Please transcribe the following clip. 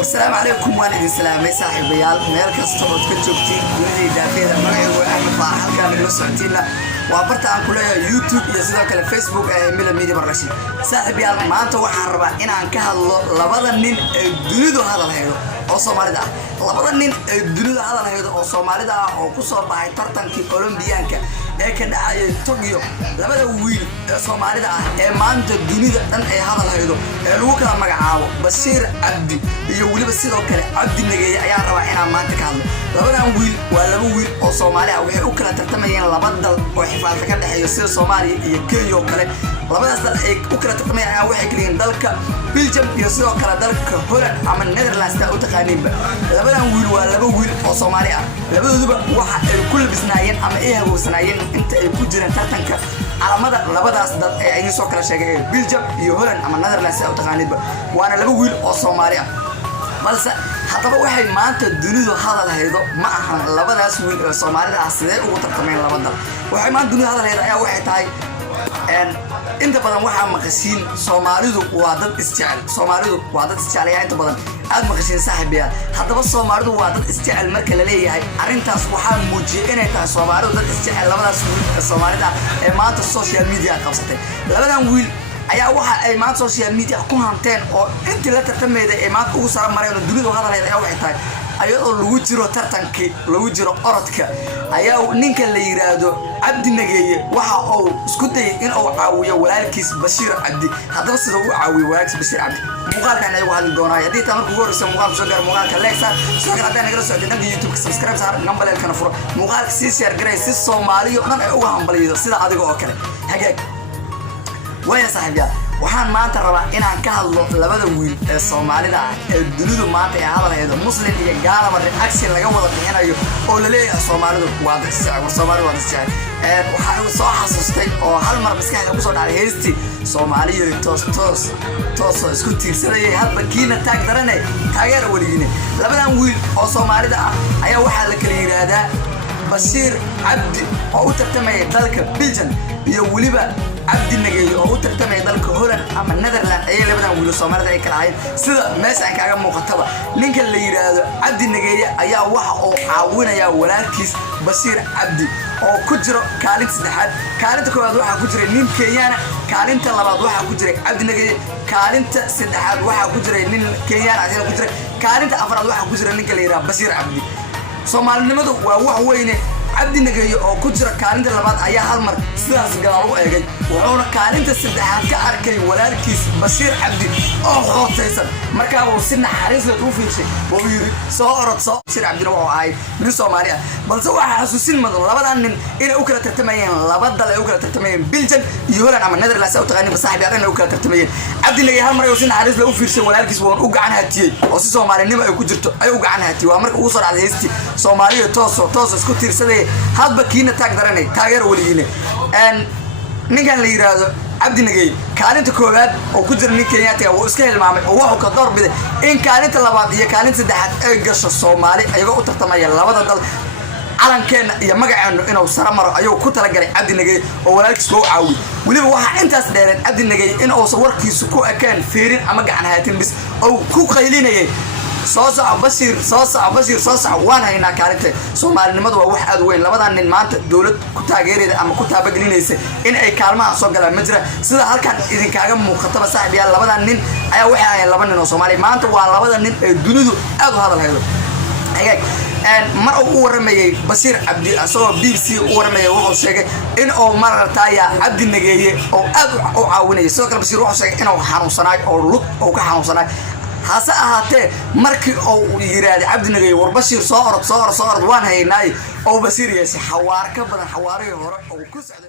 السلام عليكم وعليكم السلام يا صاحبيال meel kasta oo ka joogtiin dunida daafeeda magacaygu Ahmed Faax halkaan nala socotiina waa barta aan ku leeyahay YouTube iyo sidoo kale Facebook ee Mila Media Barnaamij saaxiibayaal maanta waxaan rabaa inaan ka hadlo labada nin ee dunida hadalheeyo oo Soomaalida ah labada nin ee dunida hadalheeyo oo Soomaalida ah oo ku soo baxay tartankii Olympianka ee ka dhacay Tokyo labada wiil ee Soomaalida ah ee maanta dunida dhan ay hadalheeyo ee lagu kala magacaabo Bashir Abdi iyo waliba sidoo kale Abdi Nageeye ayaa rabaa inaan maanta ka hadlo labadan wiil waa laba wiil oo Soomaali ah waxay u kala tartamayeen laba dal oo xifaalka ka dhaxeeyo sida Soomaaliya iyo Kenya oo kale labadaas dal ay u kala tartamayaan waxay kaliin dalka Belgium iyo sidoo kale dalka Holland ama Netherlands ta u taqaaniinba labadan wiil waa laba wiil oo Soomaali ah labadooduba waxa ay ku labisnaayeen ama ay haboosnaayeen inta ay ku jireen tartanka calamada labadaas dal ee ay soo kala sheegeen Belgium iyo Holland ama Netherlands ta u taqaaniinba waana laba wiil oo Soomaali ah balse haddaba waxay maanta dunidu hadalheedo ma ahan labadaas wiil ee Soomaalida ah sidee ugu tartamayeen laba dal waxay maanta dunidu hadalheedo ayaa waxay tahay inta badan waxa maqashiin Soomaalidu waa dad isjecel Soomaalidu waa dad isjecel inta badan aad maqashiin saaxiibayaal haddaba Soomaalidu waa dad isjecel marka la leeyahay arintaas waxa muujiyay inay tahay Soomaalidu dad isjecel labadaas wiil ee Soomaalida ee maanta social media qabsatay labadan wiil ayaa waxa ay maanta social media ku hanteen oo intii la tartamayday ee maanta ugu sara mareen oo dunidu hadalheedo ayaa waxay tahay ayadoo lagu jiro tartankii lagu jiro orodka ayaa ninka la yiraahdo Abdi Nageeye waxa uu isku dayay in uu caawiyo walaalkiis Bashir Abdi haddaba sida uu caawiyo walaalkiis Bashir Abdi muuqaalkan ay wada doonaa hadii taa markuu horeysa muuqaal soo gaar muuqaalka like soo kala hadaan nagala socdo dhanka YouTube subscribe saar gambalelkana furo muuqaalka si share garay si Soomaaliyo dhan ay uga hambaliyo sida adiga oo kale hagaag way saaxiibayaal waxaan maanta rabaa inaan ka hadlo labada wiil ee Soomaalida ah ee dunidu maanta ay hadalheedo muslim iyo gaalaba reaction laga wada bixinayo oo la leeyahay Soomaalidu waa dad jecel Soomaalidu waa dad jecel waxa uu soo xasuustay oo hal mar maskaxda ku soo dhacay heestii Soomaaliyo toos isku tiirsaday hadba kiina taag daranay taageer waligiina labadan wiil oo Soomaalida ah ayaa waxa la kala yiraahdaa Bashir Abdi oo u tartamay dalka Belgium iyo waliba Abdi Nageeye oo u tartamay dalka Holland ama Netherlands ay labadan wiil Soomaalida ay kala hayeen sida meesha aan kaaga muuqataba ninka la yiraahdo Abdi Nageeye ayaa waxa uu caawinaya walaalkiis Bashir Abdi oo ku jiro kaalinta saddexaad kaalinta koowaad waxa ku jira nin Kenyan kaalinta labaad waxa ku jira Abdi Nageeye kaalinta saddexaad waxa ku jira nin Kenyan ayaa ku jira kaalinta afraad waxa ku jira ninka la yiraahdo Bashir Abdi Soomaalinimadu waa wax weyn Abdi Nageeye oo ku jira kaalinta labaad ayaa hal mar sidaas gadaal u eegay wuxuuna kaalinta saddexaad ka arkay walaalkiis Bashir Abdi oo xootaysan markaa uu si naxariis leh u fiirshay oo yiri soo orod soo Bashir Abdi oo ay nin Soomaali ah balse waxa xasuusin madan labadan nin inay u kala tartamayeen laba dal ay u kala tartamayeen Belgium iyo Holland ama Netherlands oo taqaani saaxiib ay u kala tartamayeen Abdi Nageeye hal mar oo si naxariis leh u fiirshay walaalkiis oo u gacan hatiyay oo si Soomaalinimo ay ku jirto ay u gacan hatiyay waa marka uu soo dhacday heestii Soomaaliya toos isku tiirsaday hadba kiina taag daranay taageer waligiina ninkan la yiraahdo Abdi Nageeye kaalinta koowaad oo ku jira nin Kenyaati ah oo iska hilmaamay oo waxa uu ka doorbiday in kaalinta labaad iyo kaalinta saddexaad ay gasho Soomaali ayagoo u tartamaya labada dal calankeena iyo magaceena inuu sara maro ayuu ku talagalay Abdi Nageeye oo walaalkiis loo caawiyo waliba waxa intaas dheereen Abdi Nageeye in uu warkiisu ku ekaan feerin ama gacan haatin bis oo ku qaylinayay Bashir waan haynaa kaalinta Soomaalinimadu waa wax aad weyn labadan nin maanta dawlad ku taageerayda ama ku taabagelinaysa in ay kaalmaha soo galaan ma jira sida halkan idin kaaga muuqata saaxiibayaal labadan nin ayaa waxa ay laba nin oo Soomaali maanta waa labada nin ee dunidu aad u hadalheedo mar uu waramayay Bashir Abdi asoo BBC u waramayay wuxuu sheegay in uu marartaaya Abdi Nageeye oo aad u caawinay soo kale Bashir wuxuu sheegay inuu xanuunsanaay oo lug oo ka xanuunsanaay hase ahaatee markii uu yiraahday Abdi Nageeye war Bashir soo orod waan haynay oo Bashir yeeshay xawaar ka badan xawaarihii hore oo ku socday